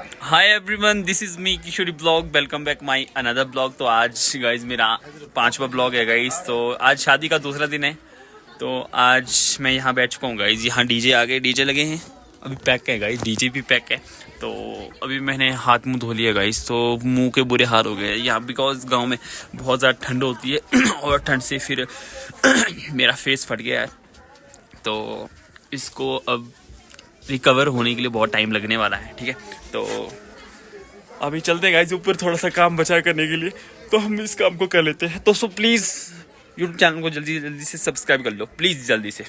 Hi everyone, this is me Kishori blog. Welcome back my another blog. तो आज guys मेरा 5वां blog है गाइज। तो आज शादी का दूसरा दिन है। तो आज मैं यहाँ बैठ चुका हूँ गाइज। यहाँ डीजे आ गए, डीजे लगे हैं, अभी पैक है गाइज, डीजे भी पैक है। तो अभी मैंने हाथ मुंह धो लिया गाइज। तो मुंह के बुरे हाल हो गए यहाँ, बिकॉज गांव में बहुत ज़्यादा ठंड होती है और ठंड से फिर मेरा फेस फट गया है। तो इसको अब रिकवर होने के लिए बहुत टाइम लगने वाला है, ठीक है। तो अभी चलते हैं गाइस ऊपर, थोड़ा सा काम बचा करने के लिए, तो हम इस काम को कर लेते हैं। तो प्लीज़ यूट्यूब चैनल को जल्दी जल्दी से सब्सक्राइब कर लो, प्लीज़ जल्दी से।